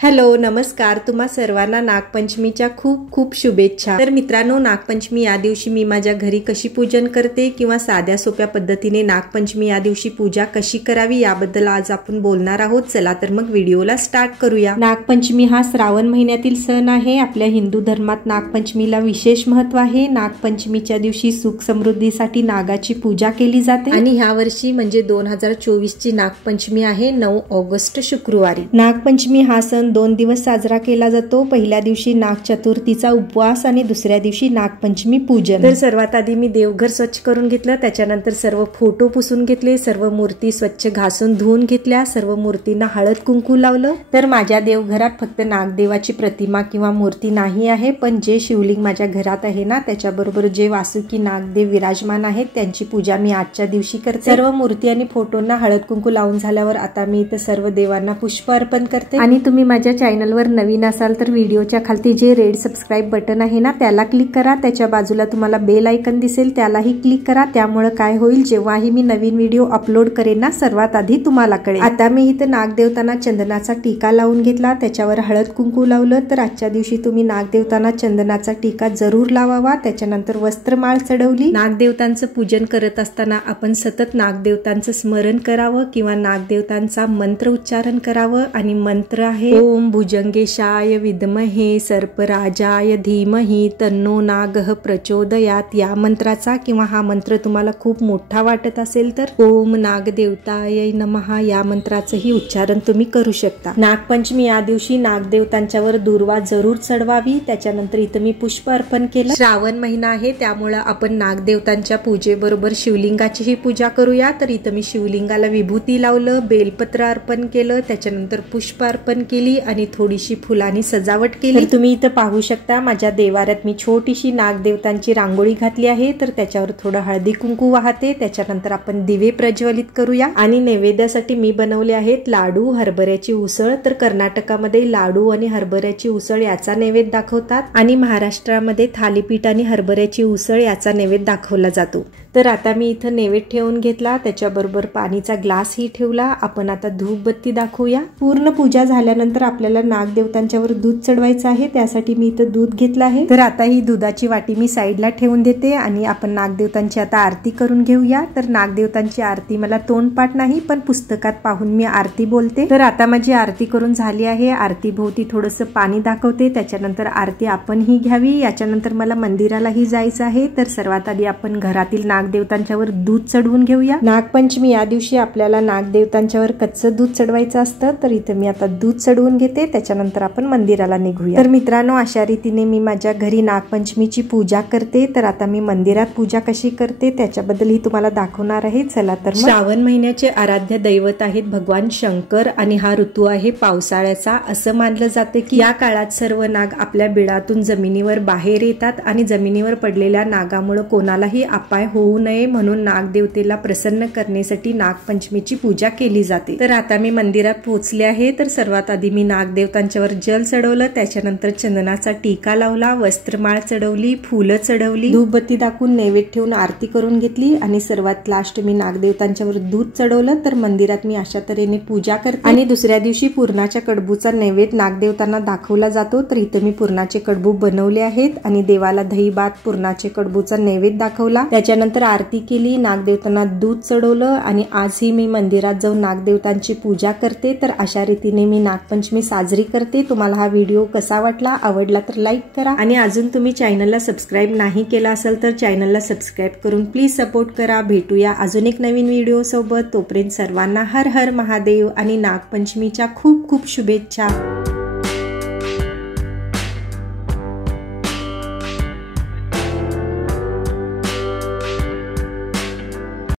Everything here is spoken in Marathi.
हॅलो नमस्कार, तुम्हा सर्वांना नागपंचमीच्या खूप खूप शुभेच्छा। तर मित्रांनो, नागपंचमी या दिवशी मी माझ्या घरी कशी पूजन करते किंवा साध्या सोप्या पद्धतीने नागपंचमी या दिवशी पूजा कशी करावी याबद्दल आज आपण बोलणार आहोत। चला तर मग व्हिडिओला स्टार्ट करूया। नागपंचमी हा श्रावण महिन्यातील सण आहे। आपल्या हिंदू धर्मात नागपंचमीला विशेष महत्त्व आहे। नागपंचमीच्या दिवशी सुख समृद्धीसाठी नागाची पूजा केली जाते आणि ह्या वर्षी म्हणजे 2024 ची नागपंचमी आहे 9 ऑगस्ट शुक्रवारी। नागपंचमी हा सण 2 दिवस साजरा केला जातो। पहिल्या दिवशी नाग चतुर्थीचा उपवास आणि दुसऱ्या दिवशी नागपंचमी पूजन। तर सर्वात आधी मी देवघर स्वच्छ करून घेतलं, त्याच्यानंतर सर्व फोटो पुसून घेतले, सर्व मूर्ती स्वच्छ घासून धुवून घेतल्या, सर्व मूर्तींना हळद कुंकू लावलं। तर माझ्या देवघरात फक्त नागदेवाची प्रतिमा किंवा मूर्ती नाही आहे, पण जे शिवलिंग माझ्या घरात आहे ना त्याच्याबरोबर जे वासुकी नागदेव विराजमान आहेत त्यांची पूजा मी आजच्या दिवशी करते। सर्व मूर्ती आणि फोटोंना हळद कुंकू लावून झाल्यावर आता मी इथे सर्व देवांना पुष्प अर्पण करते। आणि तुम्ही माझ्या चॅनलवर नवीन असाल तर व्हिडिओच्या खालती जे रेड सबस्क्राइब बटन आहे ना त्याला क्लिक करा, त्याच्या बाजूला तुम्हाला बेल आयकन दिसेल त्यालाही क्लिक करा। त्यामुळे काय होईल, जेव्हाही मी नवीन व्हिडिओ अपलोड करेन ना सर्वात आधी तुम्हाला कळेल। आता मी इथं नागदेवतांना चंदनाचा टीका लावून घेतला, त्याच्यावर हळद कुंकू लावलं। तर आजच्या दिवशी तुम्ही नागदेवतांना चंदनाचा टीका जरूर लावावा। त्याच्यानंतर वस्त्रमाळ चढवली। नागदेवतांचं पूजन करत असताना आपण सतत नागदेवतांचं स्मरण करावं किंवा नागदेवतांचा मंत्र उच्चारण करावं। आणि मंत्र आहे ओम भुजंगेशाय विद्महे सर्पराजाय धीमहि तन्नो नागः प्रचोदयात। या मंत्राचा किंवा हा मंत्र तुम्हाला खूप मोठा वाटत असेल तर ओम नागदेवताय नमः या मंत्राचंही उच्चारण तुम्ही करू शकता। नागपंचमी या दिवशी नागदेवतांच्यावर दुर्वा जरूर चढवावी। त्याच्यानंतर इथं मी पुष्प अर्पण केलं। श्रावण महिना आहे त्यामुळे आपण नागदेवतांच्या पूजेबरोबर शिवलिंगाचीही पूजा करूया। तर इथं मी शिवलिंगाला विभूती लावलं, बेलपत्र अर्पण केलं, त्याच्यानंतर पुष्प अर्पण केली आणि थोडीशी फुलांनी सजावट केली। तर तुम्ही इथं पाहू शकता माझ्या देवाऱ्यात मी छोटीशी नागदेवतांची रांगोळी घातली आहे। तर त्याच्यावर थोडं हळदी कुंकू वाहते। त्याच्यानंतर आपण दिवे प्रज्वलित करूया। आणि नैवेद्यासाठी मी बनवले आहेत लाडू, हरभऱ्याची उसळ। तर कर्नाटकामध्ये लाडू आणि हरभऱ्याची उसळ याचा नैवेद्य दाखवतात आणि महाराष्ट्रामध्ये थालीपीठ आणि हरभऱ्याची उसळ याचा नैवेद्य दाखवला जातो। तर आता मी इथं नैवेद्य ठेवून घेतला, त्याच्याबरोबर पाणीचा ग्लास ही ठेवला। आपण आता धूपबत्ती दाखवूया। पूर्ण पूजा झाल्यानंतर आपल्याला नागदेवतांच्यावर दूध चढवायचं आहे, त्यासाठी मी इथं दूध घेतलं आहे। तर आता ही दुधाची वाटी मी साईडला ठेवून देते आणि आपण नागदेवतांची आता आरती करून घेऊया। तर नागदेवतांची आरती मला तोंडपाठ नाही पण पुस्तकात पाहून मी आरती बोलते। तर आता माझी आरती करून झाली आहे। आरती भोवती थोडंसं पाणी दाखवते, त्याच्यानंतर आरती आपण ही घ्यावी। याच्यानंतर मला मंदिरालाही जायचं आहे। तर सर्वात आधी आपण घरातील नागदेवतांच्यावर दूध चढवून घेऊया। नागपंचमी या दिवशी आपल्याला नागदेवतांच्यावर कच्चं दूध चढवायचं असतं। तर इथं मी आता दूध चढवून घेते, त्याच्यानंतर आपण मंदिराला निघूया। तर मित्रांनो, अशा रीतीने मी माझ्या घरी नागपंचमीची पूजा करते। तर आता मी मंदिरात पूजा कशी करते त्याच्याबद्दल ही तुम्हाला दाखवणार आहे। चला तर श्रावण महिन्याचे आराध्य दैवत आहेत भगवान शंकर आणि हा ऋतू आहे पावसाळ्याचा। असं मानलं जातं की या काळात सर्व नाग आपल्या बिळातून जमिनीवर बाहेर येतात आणि जमिनीवर पडलेल्या नागामुळे कोणालाही अपाय होऊ नये म्हणून नागदेवतेला प्रसन्न करण्यासाठी नागपंचमीची पूजा केली जाते। तर आता मी मंदिरात पोहोचले आहे। तर सर्वात आधी मी नागदेवतांच्यावर जल चढवलं, त्याच्यानंतर चंदनाचा टीका लावला, वस्त्रमाळ चढवली, फुलं चढवली, धूपबत्ती दाखवून नैवेद्य ठेवून आरती करून घेतली आणि सर्वात लास्ट मी नागदेवतांच्यावर दूध चढवलं। तर मंदिरात मी अशा तऱ्हेने पूजा करते आणि दुसऱ्या दिवशी पुरणाच्या कडबूचा नैवेद्य नागदेवतांना दाखवला जातो। तर इथे मी पुरणाचे कडबू बनवले आहेत आणि देवाला दही भात पुरणाचे कडबूचा नैवेद्य दाखवला। त्याच्यानंतर आरती केली, नागदेवतांना दूध चढवलं आणि आजही मी मंदिरात जाऊन नागदेवतांची पूजा करते। तर अशा रीतीने मी नागपंचमी साजरी करते। तुम्हाला हा व्हिडिओ कसा वाटला, आवडला तर लाईक करा आणि अजून तुम्ही चॅनलला सबस्क्राईब नाही केला असेल तर चॅनलला सबस्क्राईब करून प्लीज सपोर्ट करा। भेटूया अजून एक नवीन व्हिडिओ सोबत। तोपर्यंत सर्वांना हर हर महादेव आणि नागपंचमीच्या खूप खूप शुभेच्छा।